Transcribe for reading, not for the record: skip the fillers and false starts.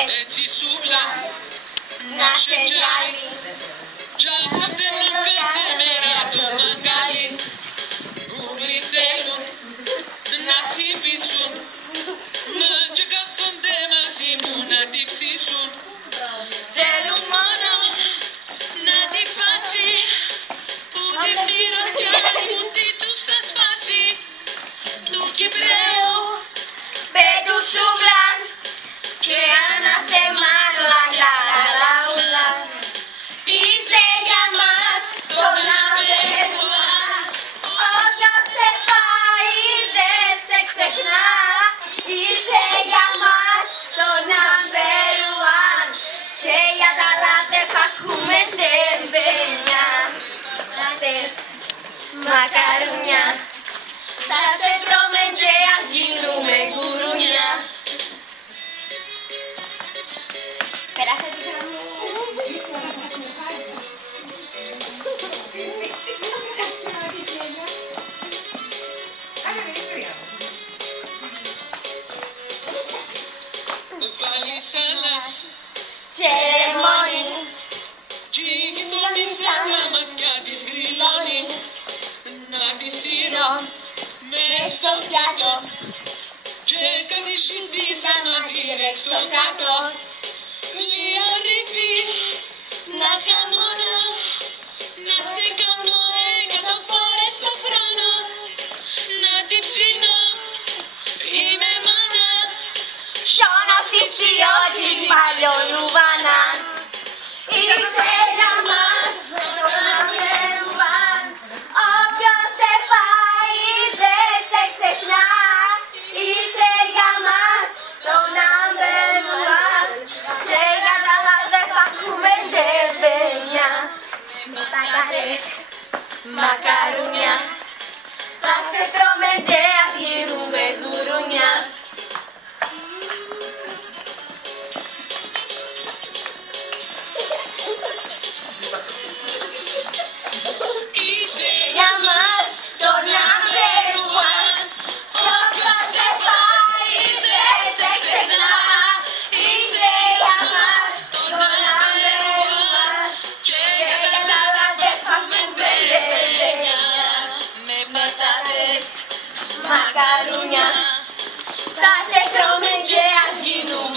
έτσι σούβλα να σε τζάλι. Κι ας αυταίνουν κάθε μέρα το μαγκάλι. Όλοι θέλουν να τσιμπήσουν, και κάθονται μαζί μου να τη ψήσουν. Θέλουν μόνο να τη φάσει, που τη φτυροχιάλη μου τι τους θα σπάσει. Του Κυπραίου πέτου σούβλαν και αναθεμάρλα γλαλαλαουλα. Είσαι για μας τον αβερουάν, όταν σε πάει δεν σε ξεχνά. Είσαι για μας τον αβερουάν και για τα λάτρεπα ακούμε τεμπενιά. Λάτες μακαρούνια θα σε τρώμε και ας γίνουμε γουρούνια. Περάσε τη γραμμή. Βάλει σάλας και λεμόνι, κι γειτόνι σαν τα ματιά της γρυλώνει. Να τη σύρω μες στο πιάτο και κάτι σιντής άμα τη ρέξω κάτω. Λίγο ρήφι να χαμώνω, να σε κάνω 100 φορές το χρόνο. Να τη ψήνω, είμαι μάνα, σιώνω στη ψιώτη παλιολουβάνα. Είσαι για μας τον αβερουάν, όποιος σε πάει δεν σε ξεχνά. Είσαι για μας τον αβερουάν και για τα λάδια ακούμε τεμπενιά. Με πατάτες μακαρούνια θα σε τρώμε και ας γίνουμε γουρούνια. είσαι Για μας τον αβερουάν, όποιος σε πάει δεν σε ξεχνά. Είσαι για μας τον αβερουάν και για τα λάδια πάμε τεμπενιά. Με πατάτες μακαρούνια θα σε τρώμε και ας γίνουμε